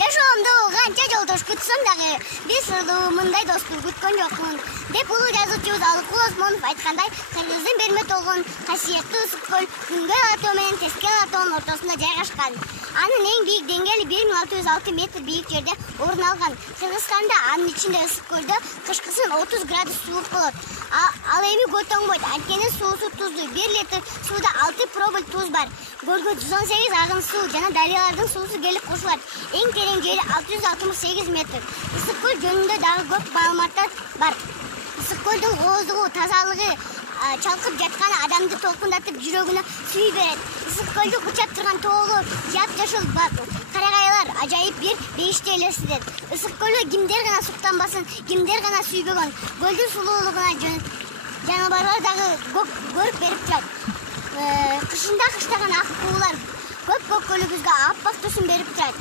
Жашоомдо канча жолдош күтсөм дагы бир сырлуу мындай досту күткөн жокмун деп улуу жазуучубуз Алыкул Осмонов айткандай, кыргыздын берме толгон касиеттүү ысык көл Күнгөй алатоо менен Тескен алатоонун ортосунда жайгашкан. Анын эң бийик деңгээли 1606 метр бийик жерде орун алган. Кыргызстанда анын ичинде ысык көлдө кышкысын 30 градус суук болот. Ал эми көтөңбөйт, анткени суусу туздуу. 1 литр сууда 6 пробыл туз бар. Көлгө 118 агын суу жана дарыялардын суусу келип кошулат. Эң терең жери 668 метр. Ысык көл жөнүндө дагы көп маалыматтар бар. Ысык көлдүн кооздугу, тазалыгы, чалкып жатканы адамды толкундатып жүрөгүнө сүй берет. Ысык көлдү кучап турган тоолор, жап-жашыл карагайлар ажайып бир бейишти элестетет. Ысык көлдө кимдер гана суктанбасын, кимдер гана сүйбөгөн. Көлдүн сулуулугуна жаныбарлар дагы көрүп берип турат. Кышында кыштаган ак куулар көк көлүбүзгө аппак түсүн берип турат.